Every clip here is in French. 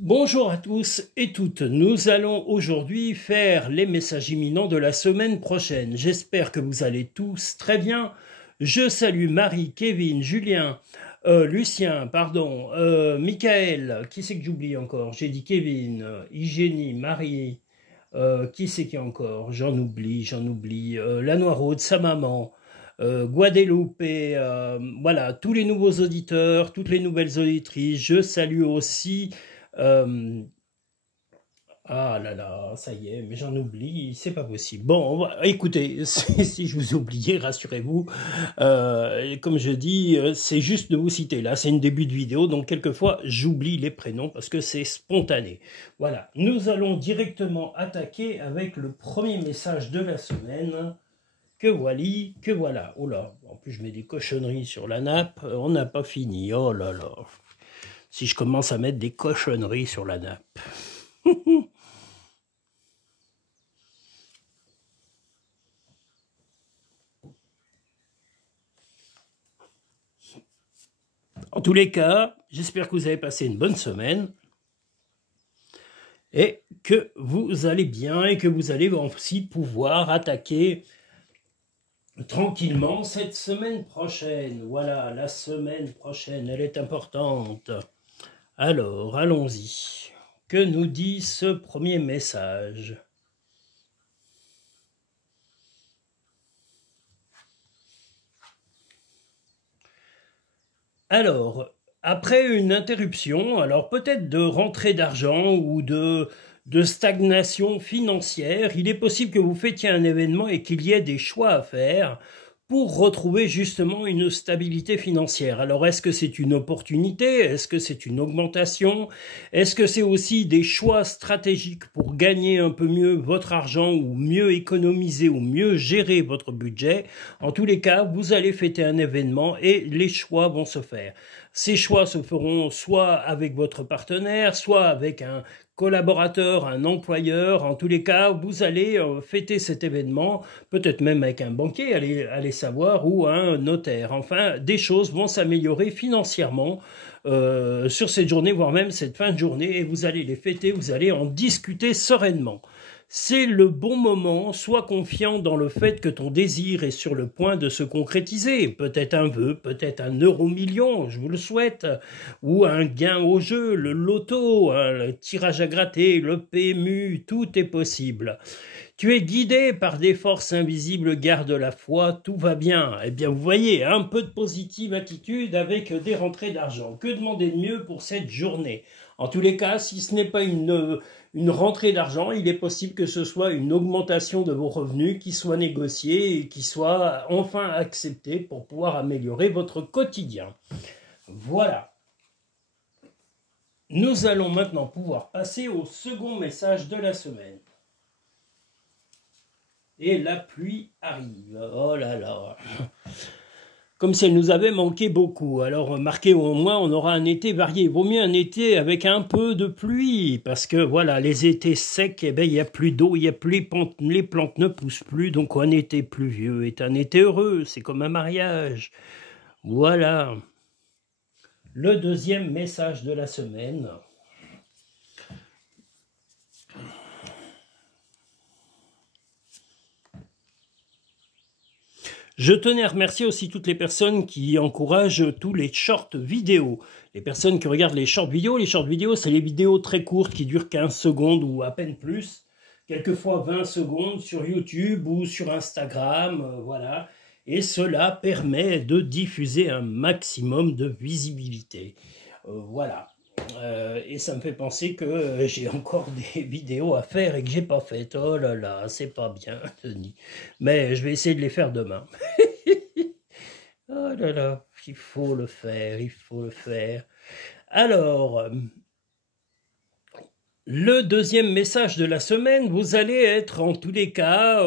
Bonjour à tous et toutes, nous allons aujourd'hui faire les messages imminents de la semaine prochaine. J'espère que vous allez tous très bien. Je salue Marie, Kevin, Julien, Lucien, pardon, Michael, qui c'est que j'oublie encore? J'ai dit Kevin, Hygiénie, Marie, qui c'est qui encore? J'en oublie. La Noiraude, sa maman. Guadeloupe et voilà, tous les nouveaux auditeurs, toutes les nouvelles auditrices, je salue aussi euh, ah là là, ça y est, mais j'en oublie, c'est pas possible. Bon, écoutez, si je vous oubliez, rassurez-vous, comme je dis, c'est juste de vous citer. Là, c'est une début de vidéo, donc quelquefois, j'oublie les prénoms parce que c'est spontané. Voilà, nous allons directement attaquer avec le premier message de la semaine. Que voilà. Oh là, en plus je mets des cochonneries sur la nappe, on n'a pas fini. Oh là là. Si je commence à mettre des cochonneries sur la nappe. En tous les cas, j'espère que vous avez passé une bonne semaine et que vous allez bien et que vous allez aussi pouvoir attaquer tranquillement cette semaine prochaine. Voilà, la semaine prochaine, elle est importante. Alors, allons-y. Que nous dit ce premier message ? Alors, après une interruption, alors peut-être de rentrée d'argent ou de stagnation financière, il est possible que vous fêtiez un événement et qu'il y ait des choix à faire pour retrouver justement une stabilité financière. Alors, est-ce que c'est une opportunité? Est-ce que c'est une augmentation? Est-ce que c'est aussi des choix stratégiques pour gagner un peu mieux votre argent ou mieux économiser ou mieux gérer votre budget? En tous les cas, vous allez fêter un événement et les choix vont se faire. Ces choix se feront soit avec votre partenaire, soit avec un collaborateur, un employeur. En tous les cas, vous allez fêter cet événement, peut-être même avec un banquier, allez savoir, ou un notaire. Enfin, des choses vont s'améliorer financièrement sur cette journée, voire même cette fin de journée, et vous allez les fêter, vous allez en discuter sereinement. C'est le bon moment, sois confiant dans le fait que ton désir est sur le point de se concrétiser. Peut-être un vœu, peut-être un euro-million, je vous le souhaite, ou un gain au jeu, le loto, le tirage à gratter, le PMU, tout est possible. Tu es guidé par des forces invisibles, garde la foi, tout va bien. Eh bien, vous voyez, un peu de positive attitude avec des rentrées d'argent. Que demander de mieux pour cette journée? En tous les cas, si ce n'est pas une rentrée d'argent, il est possible que ce soit une augmentation de vos revenus qui soit négociée et qui soit enfin acceptée pour pouvoir améliorer votre quotidien. Voilà. Nous allons maintenant pouvoir passer au second message de la semaine. Et la pluie arrive. Oh là là. Comme si elle nous avait manqué beaucoup. Alors, remarquez, au moins, on aura un été varié. Il vaut mieux un été avec un peu de pluie, parce que, voilà, les étés secs, eh ben, il n'y a plus d'eau, il y a plus les plantes ne poussent plus, donc un été pluvieux est un été heureux, c'est comme un mariage. Voilà. Le deuxième message de la semaine. Je tenais à remercier aussi toutes les personnes qui encouragent tous les shorts vidéo. Les personnes qui regardent les shorts vidéo, c'est les vidéos très courtes qui durent 15 secondes ou à peine plus. Quelquefois 20 secondes sur YouTube ou sur Instagram, voilà. Et cela permet de diffuser un maximum de visibilité. Voilà. Et ça me fait penser que j'ai encore des vidéos à faire et que j'ai pas faites. Oh là là, c'est pas bien, Denis. Mais je vais essayer de les faire demain. Oh là là, il faut le faire, il faut le faire. Alors, le deuxième message de la semaine, vous allez être en tous les cas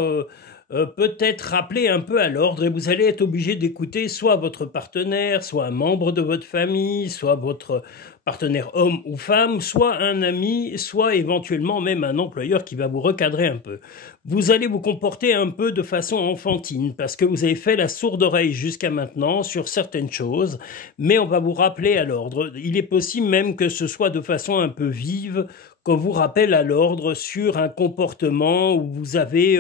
peut-être rappeler un peu à l'ordre et vous allez être obligé d'écouter soit votre partenaire, soit un membre de votre famille, soit votre partenaire homme ou femme, soit un ami, soit éventuellement même un employeur qui va vous recadrer un peu. Vous allez vous comporter un peu de façon enfantine parce que vous avez fait la sourde oreille jusqu'à maintenant sur certaines choses, mais on va vous rappeler à l'ordre. Il est possible même que ce soit de façon un peu vive qu'on vous rappelle à l'ordre sur un comportement où vous avez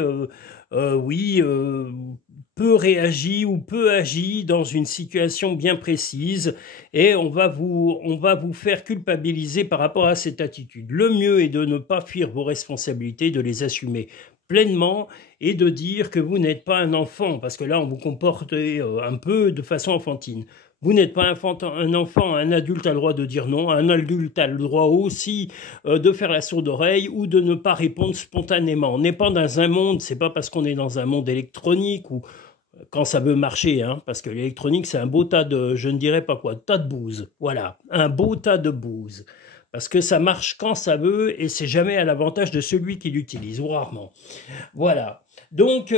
peu réagi ou peu agi dans une situation bien précise et on va vous faire culpabiliser par rapport à cette attitude. Le mieux est de ne pas fuir vos responsabilités, de les assumer pleinement et de dire que vous n'êtes pas un enfant, parce que là on vous comporte un peu de façon enfantine. Vous n'êtes pas un enfant, un adulte a le droit de dire non, un adulte a le droit aussi de faire la sourde oreille ou de ne pas répondre spontanément. On n'est pas dans un monde, c'est pas parce qu'on est dans un monde électronique ou quand ça veut marcher, hein, parce que l'électronique c'est un beau tas de, je ne dirais pas quoi, tas de bouse, voilà, un beau tas de bouse. Parce que ça marche quand ça veut et c'est jamais à l'avantage de celui qui l'utilise, ou rarement. Voilà. Donc,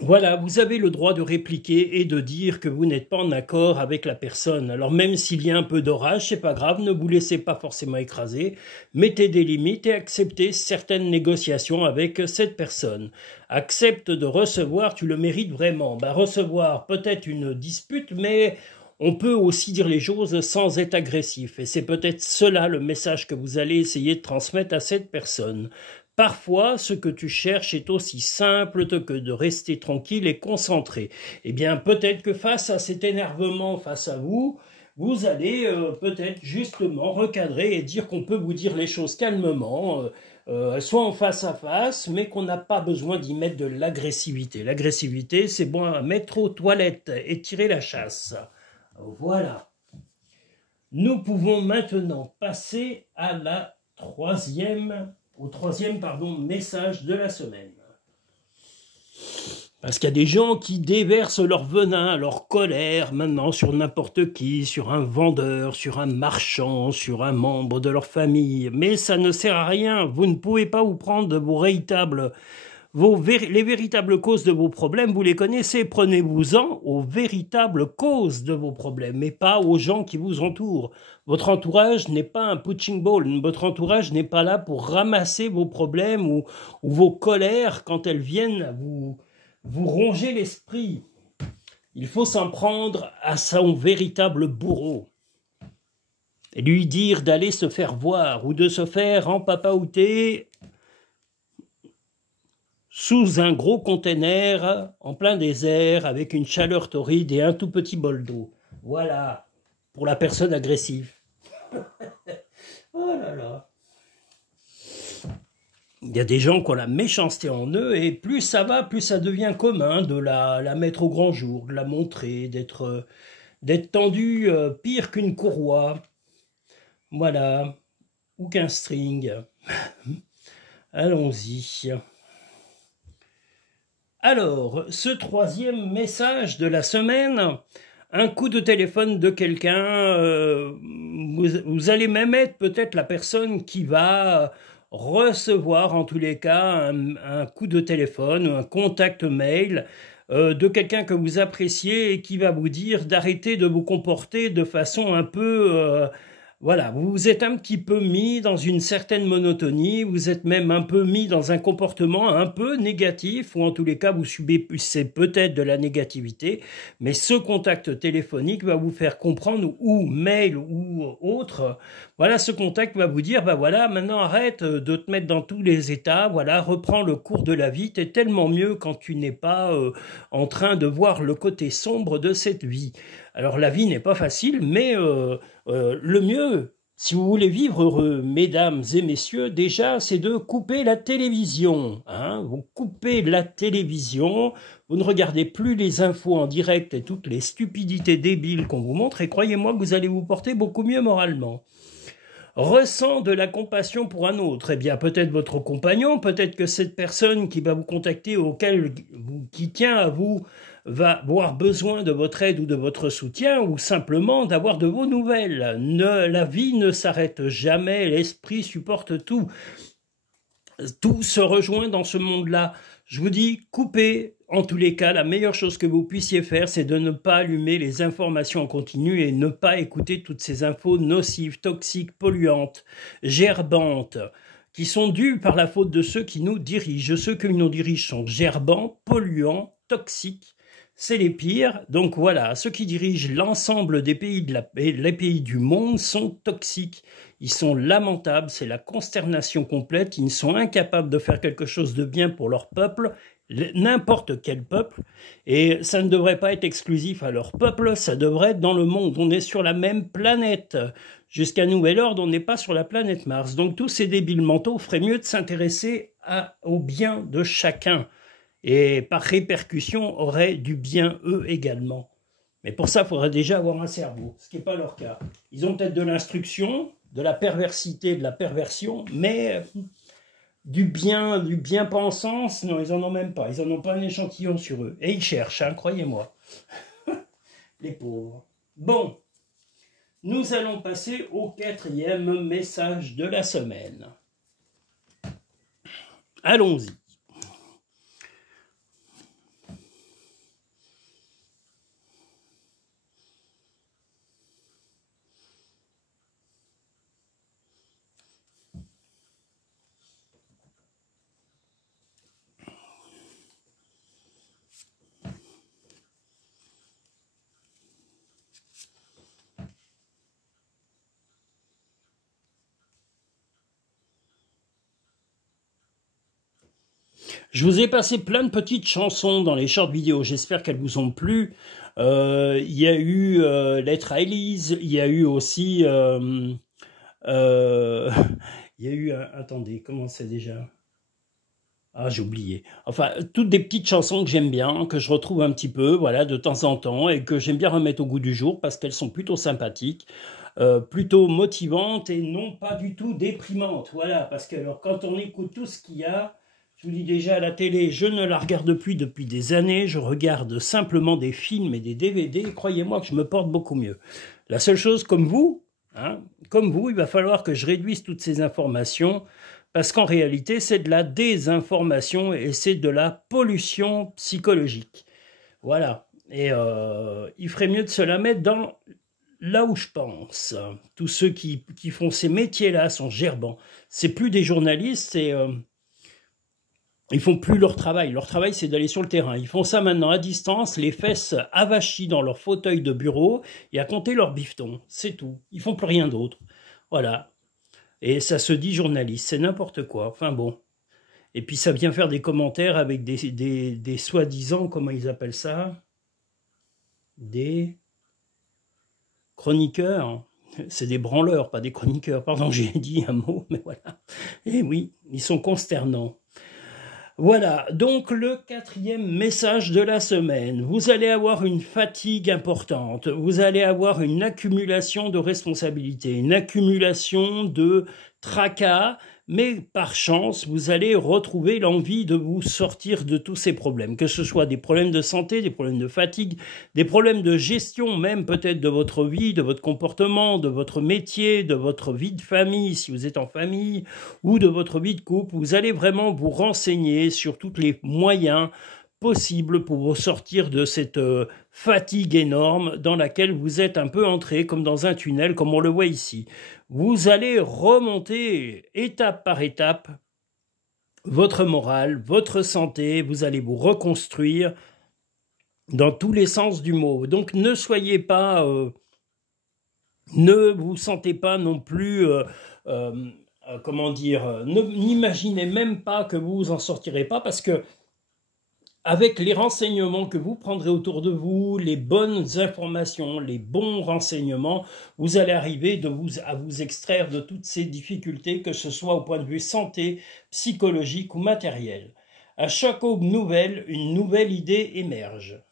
voilà, vous avez le droit de répliquer et de dire que vous n'êtes pas en accord avec la personne. Alors même s'il y a un peu d'orage, c'est pas grave, ne vous laissez pas forcément écraser. Mettez des limites et acceptez certaines négociations avec cette personne. Accepte de recevoir, tu le mérites vraiment. Recevoir peut-être une dispute, mais on peut aussi dire les choses sans être agressif. Et c'est peut-être cela le message que vous allez essayer de transmettre à cette personne. Parfois, ce que tu cherches est aussi simple que de rester tranquille et concentré. Eh bien, peut-être que face à cet énervement face à vous, vous allez peut-être justement recadrer et dire qu'on peut vous dire les choses calmement, soit en face à face, mais qu'on n'a pas besoin d'y mettre de l'agressivité. L'agressivité, c'est bon à mettre aux toilettes et tirer la chasse. Voilà. Nous pouvons maintenant passer à au troisième message de la semaine. Parce qu'il y a des gens qui déversent leur venin, leur colère maintenant sur n'importe qui, sur un vendeur, sur un marchand, sur un membre de leur famille. Mais ça ne sert à rien. Vous ne pouvez pas vous prendre les véritables causes de vos problèmes, vous les connaissez, prenez-vous-en aux véritables causes de vos problèmes, mais pas aux gens qui vous entourent. Votre entourage n'est pas un punching ball, votre entourage n'est pas là pour ramasser vos problèmes ou vos colères quand elles viennent vous ronger l'esprit. Il faut s'en prendre à son véritable bourreau et lui dire d'aller se faire voir ou de se faire empapaouter sous un gros conteneur en plein désert avec une chaleur torride et un tout petit bol d'eau. Voilà, pour la personne agressive. Oh là là. Il y a des gens qui ont la méchanceté en eux et plus ça va, plus ça devient commun de la mettre au grand jour, de la montrer, d'être tendu pire qu'une courroie. Voilà, ou qu'un string. Allons-y. Alors, ce troisième message de la semaine, un coup de téléphone de quelqu'un, vous allez même être peut-être la personne qui va recevoir en tous les cas un coup de téléphone, un contact mail de quelqu'un que vous appréciez et qui va vous dire d'arrêter de vous comporter de façon un peu... Voilà, vous vous êtes un petit peu mis dans une certaine monotonie, vous êtes même un peu mis dans un comportement un peu négatif, ou en tous les cas vous subissez peut-être de la négativité, mais ce contact téléphonique va vous faire comprendre, ou mail ou autre, voilà, ce contact va vous dire, voilà, maintenant arrête de te mettre dans tous les états, voilà, reprends le cours de la vie, t'es tellement mieux quand tu n'es pas en train de voir le côté sombre de cette vie. Alors la vie n'est pas facile, mais le mieux, si vous voulez vivre heureux, mesdames et messieurs, déjà, c'est de couper la télévision. Hein. Vous coupez la télévision, vous ne regardez plus les infos en direct et toutes les stupidités débiles qu'on vous montre, et croyez-moi que vous allez vous porter beaucoup mieux moralement. Ressent de la compassion pour un autre. Eh bien, peut-être votre compagnon, peut-être que cette personne qui va vous contacter, qui tient à vous, va avoir besoin de votre aide ou de votre soutien, ou simplement d'avoir de vos nouvelles. La vie ne s'arrête jamais, l'esprit supporte tout. Tout se rejoint dans ce monde-là. Je vous dis, coupez. En tous les cas, la meilleure chose que vous puissiez faire, c'est de ne pas allumer les informations en continu et ne pas écouter toutes ces infos nocives, toxiques, polluantes, gerbantes, qui sont dues par la faute de ceux qui nous dirigent. Ceux qui nous dirigent sont gerbants, polluants, toxiques. C'est les pires. Donc voilà, ceux qui dirigent l'ensemble des pays, les pays du monde sont toxiques. Ils sont lamentables, c'est la consternation complète. Ils sont incapables de faire quelque chose de bien pour leur peuple, n'importe quel peuple. Et ça ne devrait pas être exclusif à leur peuple, ça devrait être dans le monde. On est sur la même planète. Jusqu'à nouvel ordre, on n'est pas sur la planète Mars. Donc tous ces débiles mentaux feraient mieux de s'intéresser au bien de chacun. Et par répercussion, auraient du bien eux également. Mais pour ça, il faudrait déjà avoir un cerveau, ce qui n'est pas leur cas. Ils ont peut-être de l'instruction, de la perversité, de la perversion, mais du bien-pensance, non, ils n'en ont même pas. Ils n'en ont pas un échantillon sur eux. Et ils cherchent, hein, croyez-moi. Les pauvres. Bon, nous allons passer au 4e message de la semaine. Allons-y. Je vous ai passé plein de petites chansons dans les short vidéos, j'espère qu'elles vous ont plu. Il y a eu Lettre à Élise, il y a eu aussi... il y a eu... attendez, comment c'est déjà? Ah, j'ai oublié. Enfin, toutes des petites chansons que j'aime bien, que je retrouve un petit peu, voilà, de temps en temps, et que j'aime bien remettre au goût du jour, parce qu'elles sont plutôt sympathiques, plutôt motivantes, et non pas du tout déprimantes. Voilà, parce que alors, quand on écoute tout ce qu'il y a... Je vous dis déjà à la télé, je ne la regarde plus depuis des années, je regarde simplement des films et des DVD, et croyez-moi que je me porte beaucoup mieux. La seule chose, comme vous, il va falloir que je réduise toutes ces informations, parce qu'en réalité, c'est de la désinformation et c'est de la pollution psychologique. Voilà, et il ferait mieux de se la mettre dans là où je pense. Tous ceux qui font ces métiers-là sont gerbants. C'est plus des journalistes, c'est... Ils font plus leur travail. Leur travail, c'est d'aller sur le terrain. Ils font ça maintenant à distance, les fesses avachies dans leur fauteuil de bureau et à compter leurs bifetons. C'est tout. Ils font plus rien d'autre. Voilà. Et ça se dit journaliste. C'est n'importe quoi. Enfin bon. Et puis ça vient faire des commentaires avec des soi-disant, comment ils appellent ça? Des chroniqueurs. C'est des branleurs, pas des chroniqueurs. Pardon, j'ai dit un mot, mais voilà. Et oui, ils sont consternants. Voilà, donc le 4e message de la semaine. Vous allez avoir une fatigue importante, vous allez avoir une accumulation de responsabilités, une accumulation de tracas, mais par chance, vous allez retrouver l'envie de vous sortir de tous ces problèmes, que ce soit des problèmes de santé, des problèmes de fatigue, des problèmes de gestion même peut-être de votre vie, de votre comportement, de votre métier, de votre vie de famille, si vous êtes en famille, ou de votre vie de couple. Vous allez vraiment vous renseigner sur tous les moyens possibles pour vous sortir de cette fatigue énorme dans laquelle vous êtes un peu entré, comme dans un tunnel, comme on le voit ici. Vous allez remonter étape par étape votre morale, votre santé, vous allez vous reconstruire dans tous les sens du mot. Donc ne soyez pas, ne vous sentez pas non plus, comment dire, n'imaginez même pas que vous vous en sortirez pas, parce que avec les renseignements que vous prendrez autour de vous, les bonnes informations, les bons renseignements, vous allez arriver à vous extraire de toutes ces difficultés, que ce soit au point de vue santé, psychologique ou matériel. À chaque aube nouvelle, une nouvelle idée émerge.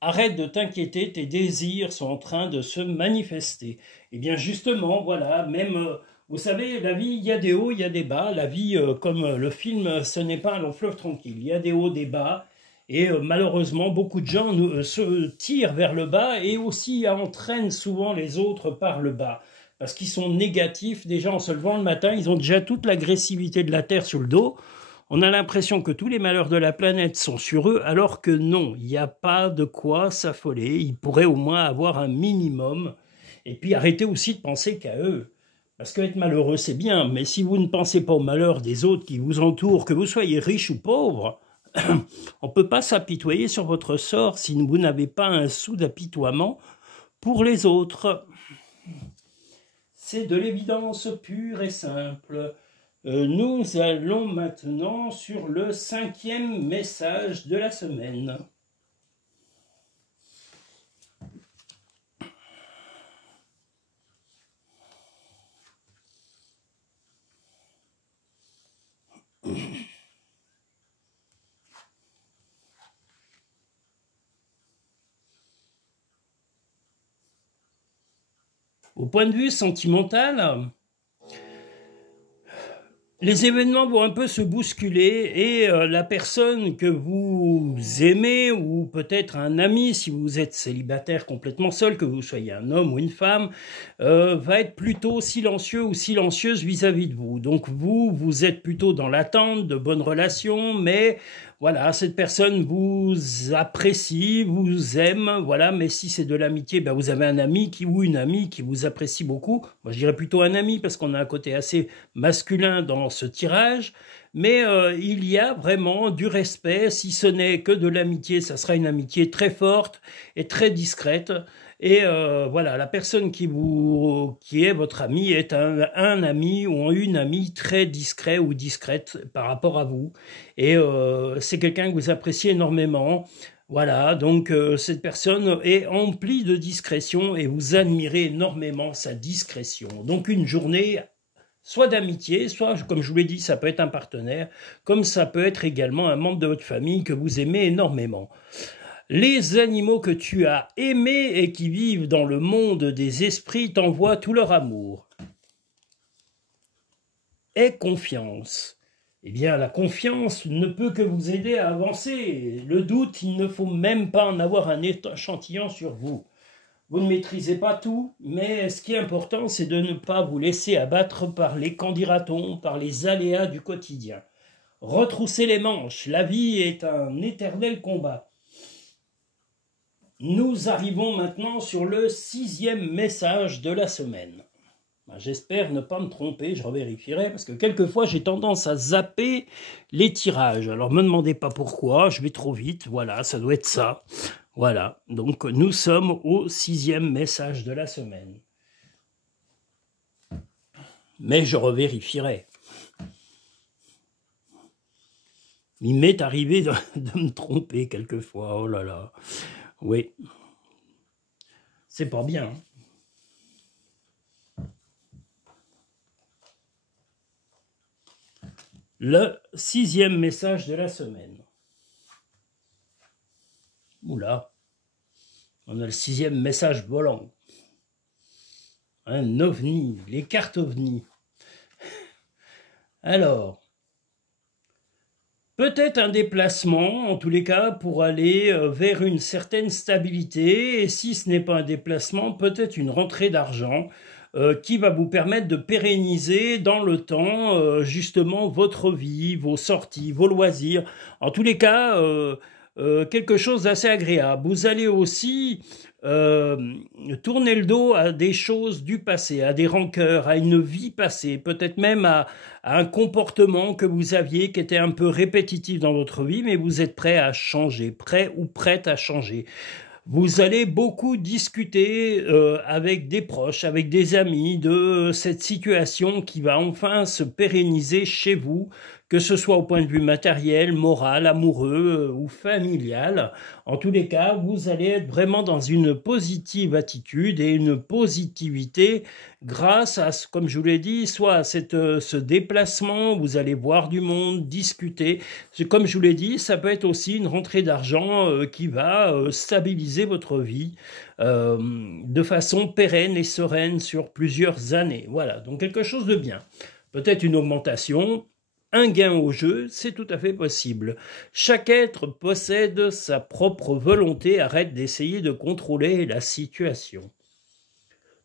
Arrête de t'inquiéter, tes désirs sont en train de se manifester. Et bien justement, voilà, même... Vous savez, la vie, il y a des hauts, il y a des bas. La vie, comme le film, ce n'est pas un long fleuve tranquille. Il y a des hauts, des bas. Et malheureusement, beaucoup de gens se tirent vers le bas et aussi entraînent souvent les autres par le bas. Parce qu'ils sont négatifs. Déjà, en se levant le matin, ils ont déjà toute l'agressivité de la terre sur le dos. On a l'impression que tous les malheurs de la planète sont sur eux, alors que non, il n'y a pas de quoi s'affoler. Ils pourraient au moins avoir un minimum. Et puis arrêtez aussi de penser qu'à eux. Parce qu'être malheureux, c'est bien, mais si vous ne pensez pas au malheur des autres qui vous entourent, que vous soyez riche ou pauvre, on ne peut pas s'apitoyer sur votre sort si vous n'avez pas un sou d'apitoiement pour les autres. C'est de l'évidence pure et simple. Nous allons maintenant sur le 5e message de la semaine. Au point de vue sentimental, les événements vont un peu se bousculer et la personne que vous aimez, ou peut-être un ami si vous êtes célibataire complètement seul, que vous soyez un homme ou une femme, va être plutôt silencieux ou silencieuse vis-à-vis de vous. Donc vous êtes plutôt dans l'attente de bonnes relations, mais voilà, cette personne vous apprécie, vous aime, voilà, mais si c'est de l'amitié, ben vous avez un ami ou une amie qui vous apprécie beaucoup. Moi, je dirais plutôt un ami, parce qu'on a un côté assez masculin dans ce tirage, mais il y a vraiment du respect. Si ce n'est que de l'amitié, ça sera une amitié très forte et très discrète. Et voilà, la personne qui est votre ami est un ami ou une amie très discret ou discrète par rapport à vous. Et c'est quelqu'un que vous appréciez énormément. Voilà, donc cette personne est emplie de discrétion et vous admirez énormément sa discrétion. Donc une journée soit d'amitié, soit, comme je vous l'ai dit, ça peut être un partenaire, comme ça peut être également un membre de votre famille que vous aimez énormément. Les animaux que tu as aimés et qui vivent dans le monde des esprits t'envoient tout leur amour. Aie confiance. Eh bien, la confiance ne peut que vous aider à avancer. Le doute, il ne faut même pas en avoir un échantillon sur vous. Vous ne maîtrisez pas tout, mais ce qui est important, c'est de ne pas vous laisser abattre par les qu'en dira-t-on, par les aléas du quotidien. Retroussez les manches, la vie est un éternel combat. Nous arrivons maintenant sur le 6e message de la semaine. J'espère ne pas me tromper, je revérifierai, parce que quelquefois j'ai tendance à zapper les tirages. Alors me demandez pas pourquoi, je vais trop vite, voilà, ça doit être ça. Voilà, donc nous sommes au 6e message de la semaine. Mais je revérifierai. Il m'est arrivé de me tromper quelquefois, oh là là. Oui, c'est pas bien. Le 6e message de la semaine. Oula, on a le 6e message volant. Un ovni, les cartes ovni. Alors, peut-être un déplacement, en tous les cas, pour aller vers une certaine stabilité. Et si ce n'est pas un déplacement, peut-être une rentrée d'argent qui va vous permettre de pérenniser dans le temps, justement, votre vie, vos sorties, vos loisirs. En tous les cas, quelque chose d'assez agréable. Vous allez aussi tourner le dos à des choses du passé, à des rancœurs, à une vie passée, peut-être même à un comportement que vous aviez qui était un peu répétitif dans votre vie, mais vous êtes prêt à changer, prêt ou prête à changer. Vous allez beaucoup discuter avec des proches, avec des amis de cette situation qui va enfin se pérenniser chez vous, que ce soit au point de vue matériel, moral, amoureux ou familial. En tous les cas, vous allez être vraiment dans une positive attitude et une positivité grâce à, comme je vous l'ai dit, soit à ce déplacement, vous allez voir du monde, discuter. Comme je vous l'ai dit, ça peut être aussi une rentrée d'argent qui va stabiliser votre vie de façon pérenne et sereine sur plusieurs années. Voilà, donc quelque chose de bien. Peut-être une augmentation, un gain au jeu, c'est tout à fait possible. Chaque être possède sa propre volonté, arrête d'essayer de contrôler la situation.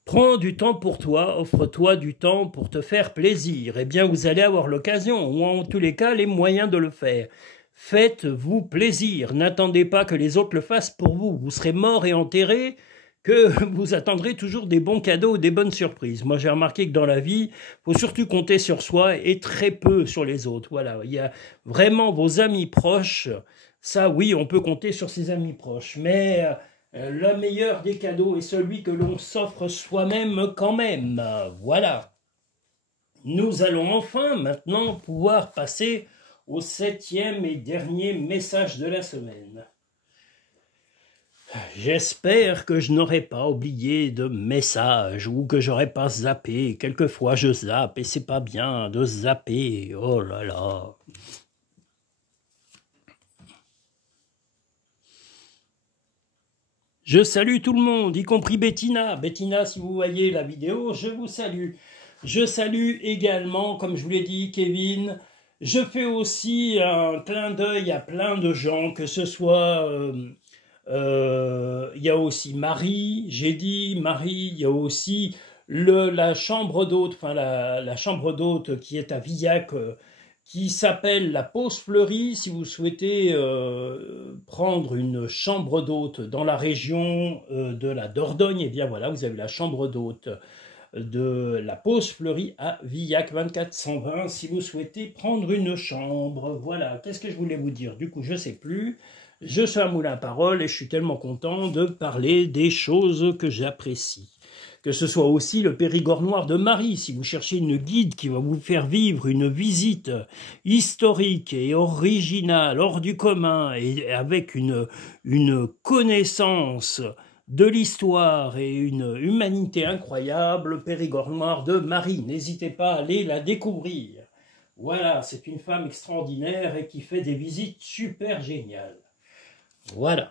Prends du temps pour toi, offre-toi du temps pour te faire plaisir. Eh bien, vous allez avoir l'occasion, ou en tous les cas, les moyens de le faire. Faites-vous plaisir. N'attendez pas que les autres le fassent pour vous. Vous serez mort et enterré, que vous attendrez toujours des bons cadeaux ou des bonnes surprises. Moi, j'ai remarqué que dans la vie, il faut surtout compter sur soi et très peu sur les autres. Voilà, il y a vraiment vos amis proches. Ça, oui, on peut compter sur ses amis proches. Mais le meilleur des cadeaux est celui que l'on s'offre soi-même quand même. Voilà. Nous allons enfin maintenant pouvoir passer au 7e et dernier message de la semaine. J'espère que je n'aurai pas oublié de message ou que j'aurai pas zappé. Quelquefois je zappe et c'est pas bien de zapper. Oh là là. Je salue tout le monde, y compris Bettina. Bettina, si vous voyez la vidéo, je vous salue. Je salue également, comme je vous l'ai dit, Kevin. Je fais aussi un clin d'œil à plein de gens, que ce soit... il y a aussi Marie, j'ai dit Marie, il y a aussi la chambre d'hôte, enfin la chambre d'hôte qui est à Villac, qui s'appelle la Pause Fleurie. Si vous souhaitez prendre une chambre d'hôte dans la région de la Dordogne, eh bien voilà, vous avez la chambre d'hôte de la Pause Fleurie à Villac 2420 si vous souhaitez prendre une chambre. Voilà, qu'est-ce que je voulais vous dire? Du coup, je ne sais plus. Je suis un moulin à parole et je suis tellement content de parler des choses que j'apprécie. Que ce soit aussi le Périgord noir de Marie, si vous cherchez une guide qui va vous faire vivre une visite historique et originale, hors du commun, et avec une connaissance de l'histoire et une humanité incroyable, Périgord noir de Marie. N'hésitez pas à aller la découvrir. Voilà, c'est une femme extraordinaire et qui fait des visites super géniales. Voilà.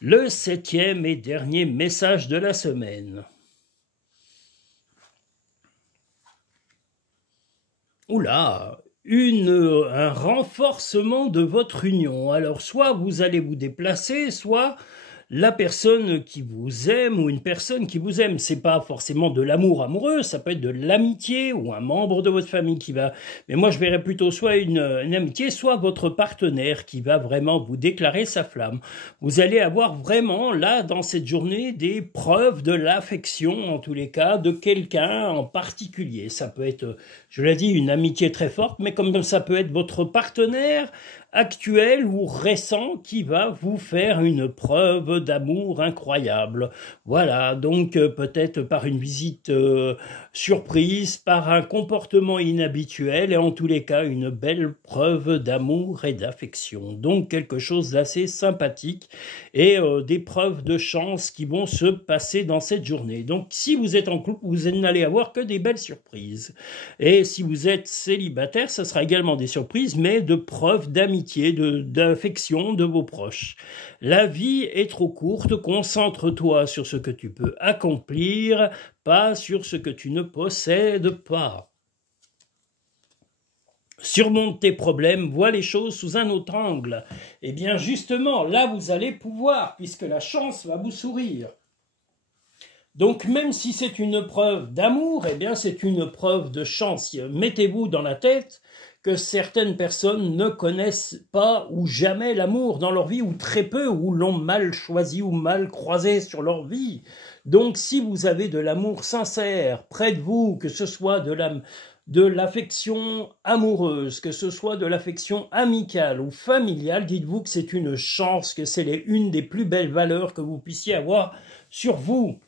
Le 7e et dernier message de la semaine. Oula, un renforcement de votre union. Alors, soit vous allez vous déplacer, soit la personne qui vous aime ou une personne qui vous aime. C'est pas forcément de l'amour amoureux, ça peut être de l'amitié ou un membre de votre famille qui va... Mais moi, je verrais plutôt soit une amitié, soit votre partenaire qui va vraiment vous déclarer sa flamme. Vous allez avoir vraiment, là, dans cette journée, des preuves de l'affection, en tous les cas, de quelqu'un en particulier. Ça peut être, je l'ai dit, une amitié très forte, mais comme ça peut être votre partenaire actuel ou récent qui va vous faire une preuve d'amour incroyable. Voilà, donc peut-être par une visite surprise, par un comportement inhabituel et en tous les cas une belle preuve d'amour et d'affection. Donc quelque chose d'assez sympathique et des preuves de chance qui vont se passer dans cette journée. Donc si vous êtes en couple, vous n'allez avoir que des belles surprises. Et si vous êtes célibataire, ce sera également des surprises, mais de preuves d'amitié, d'affection de vos proches. La vie est trop courte, concentre-toi sur ce que tu peux accomplir, pas sur ce que tu ne possèdes pas. Surmonte tes problèmes, vois les choses sous un autre angle. Eh bien justement, là vous allez pouvoir, puisque la chance va vous sourire. Donc même si c'est une preuve d'amour, eh bien c'est une preuve de chance. Mettez-vous dans la tête que certaines personnes ne connaissent pas ou jamais l'amour dans leur vie, ou très peu, ou l'ont mal choisi ou mal croisé sur leur vie. Donc si vous avez de l'amour sincère près de vous, que ce soit de l'affection amoureuse, que ce soit de l'affection amicale ou familiale, dites-vous que c'est une chance, que c'est une des plus belles valeurs que vous puissiez avoir sur vous.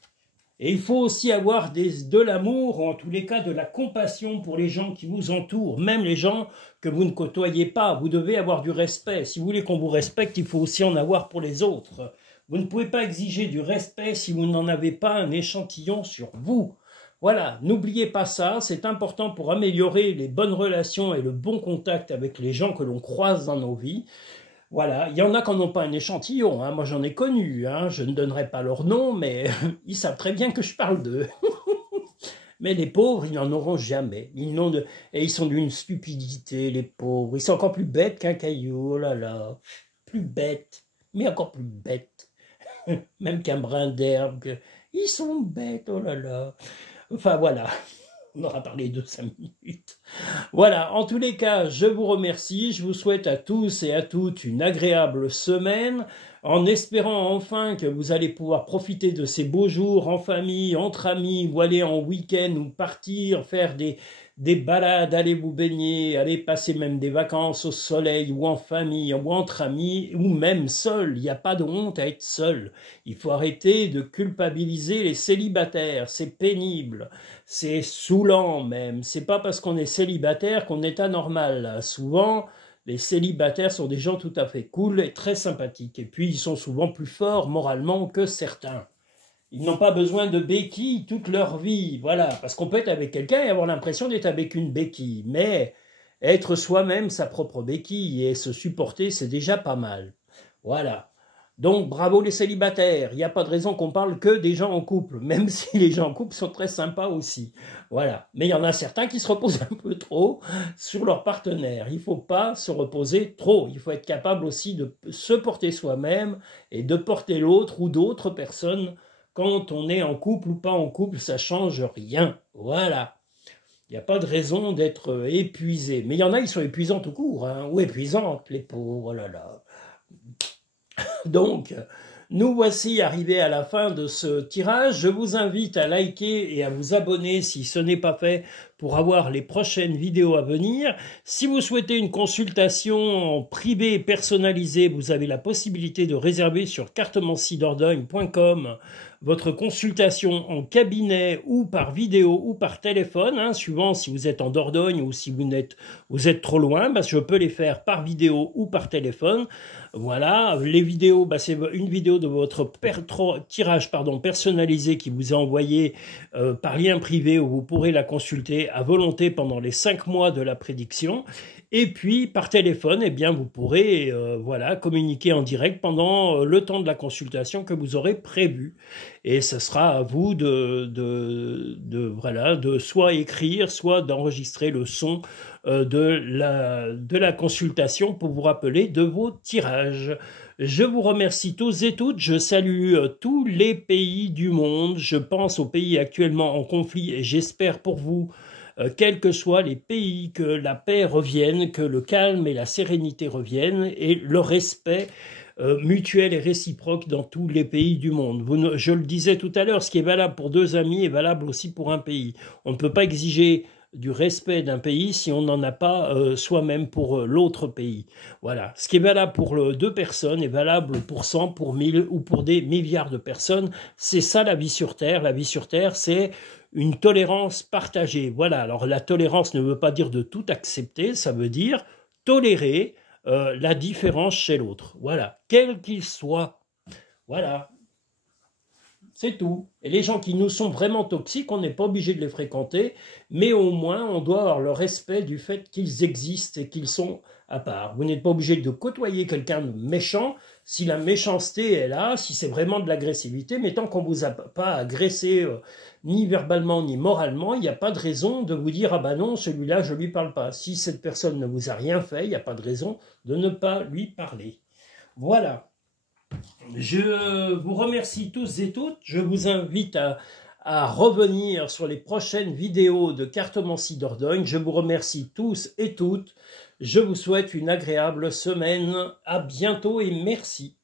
Et il faut aussi avoir de l'amour, ou en tous les cas de la compassion pour les gens qui vous entourent, même les gens que vous ne côtoyez pas. Vous devez avoir du respect. Si vous voulez qu'on vous respecte, il faut aussi en avoir pour les autres. Vous ne pouvez pas exiger du respect si vous n'en avez pas un échantillon sur vous. Voilà, n'oubliez pas ça, c'est important pour améliorer les bonnes relations et le bon contact avec les gens que l'on croise dans nos vies. Voilà, il y en a qui n'en ont pas un échantillon, hein. Moi j'en ai connu, hein. Je ne donnerai pas leur nom, mais ils savent très bien que je parle d'eux. Mais les pauvres, ils n'en auront jamais. Et ils sont d'une stupidité, les pauvres. Ils sont encore plus bêtes qu'un caillou, oh là là. Plus bêtes, mais encore plus bêtes. même qu'un brin d'herbe. Ils sont bêtes, oh là là. Enfin voilà, on aura parlé de 5 minutes. Voilà, en tous les cas, je vous remercie. Je vous souhaite à tous et à toutes une agréable semaine, en espérant enfin que vous allez pouvoir profiter de ces beaux jours en famille, entre amis, ou aller en week-end, ou partir faire des balades, aller vous baigner, aller passer même des vacances au soleil, ou en famille, ou entre amis, ou même seul. Il n'y a pas de honte à être seul. Il faut arrêter de culpabiliser les célibataires, c'est pénible. C'est saoulant même. C'est pas parce qu'on est célibataire qu'on est anormal. Souvent, les célibataires sont des gens tout à fait cool et très sympathiques. Et puis, ils sont souvent plus forts moralement que certains. Ils n'ont pas besoin de béquilles toute leur vie. Voilà. Parce qu'on peut être avec quelqu'un et avoir l'impression d'être avec une béquille. Mais être soi-même sa propre béquille et se supporter, c'est déjà pas mal. Voilà. Donc, bravo les célibataires. Il n'y a pas de raison qu'on parle que des gens en couple, même si les gens en couple sont très sympas aussi. Voilà. Mais il y en a certains qui se reposent un peu trop sur leur partenaire. Il ne faut pas se reposer trop. Il faut être capable aussi de se porter soi-même et de porter l'autre ou d'autres personnes quand on est en couple ou pas en couple. Ça ne change rien. Voilà. Il n'y a pas de raison d'être épuisé. Mais il y en a, ils sont épuisants tout court, hein, ou épuisantes, les pauvres. Oh là là. Donc, nous voici arrivés à la fin de ce tirage. Je vous invite à liker et à vous abonner si ce n'est pas fait pour avoir les prochaines vidéos à venir. Si vous souhaitez une consultation en privé personnalisée, vous avez la possibilité de réserver sur cartemancidordogne.com votre consultation en cabinet ou par vidéo ou par téléphone, hein, suivant si vous êtes en Dordogne ou si vous êtes trop loin, bah, je peux les faire par vidéo ou par téléphone. Voilà, les vidéos, bah, c'est une vidéo de votre tirage personnalisé qui vous est envoyé par lien privé où vous pourrez la consulter à volonté pendant les 5 mois de la prédiction. Et puis, par téléphone, eh bien, vous pourrez voilà, communiquer en direct pendant le temps de la consultation que vous aurez prévu. Et ce sera à vous voilà, de soit écrire, soit d'enregistrer le son de la consultation pour vous rappeler de vos tirages. Je vous remercie tous et toutes. Je salue tous les pays du monde. Je pense aux pays actuellement en conflit et j'espère pour vous quels que soient les pays, que la paix revienne, que le calme et la sérénité reviennent et le respect mutuel et réciproque dans tous les pays du monde. Je le disais tout à l'heure, ce qui est valable pour 2 amis est valable aussi pour un pays. On ne peut pas exiger du respect d'un pays si on n'en a pas soi-même pour l'autre pays. Voilà. Ce qui est valable pour 2 personnes est valable pour 100, pour 1000 ou pour des milliards de personnes. C'est ça la vie sur Terre. La vie sur Terre, c'est une tolérance partagée. Voilà. Alors la tolérance ne veut pas dire de tout accepter, ça veut dire tolérer la différence chez l'autre. Voilà. Quel qu'il soit. Voilà. C'est tout. Et les gens qui nous sont vraiment toxiques, on n'est pas obligé de les fréquenter, mais au moins on doit avoir le respect du fait qu'ils existent et qu'ils sont à part. Vous n'êtes pas obligé de côtoyer quelqu'un de méchant si la méchanceté est là, si c'est vraiment de l'agressivité, mais tant qu'on ne vous a pas agressé ni verbalement ni moralement, il n'y a pas de raison de vous dire « Ah ben non, celui-là, je ne lui parle pas ». Si cette personne ne vous a rien fait, il n'y a pas de raison de ne pas lui parler. Voilà. Je vous remercie tous et toutes. Je vous invite à revenir sur les prochaines vidéos de Cartomancie Dordogne. Je vous remercie tous et toutes. Je vous souhaite une agréable semaine. À bientôt et merci.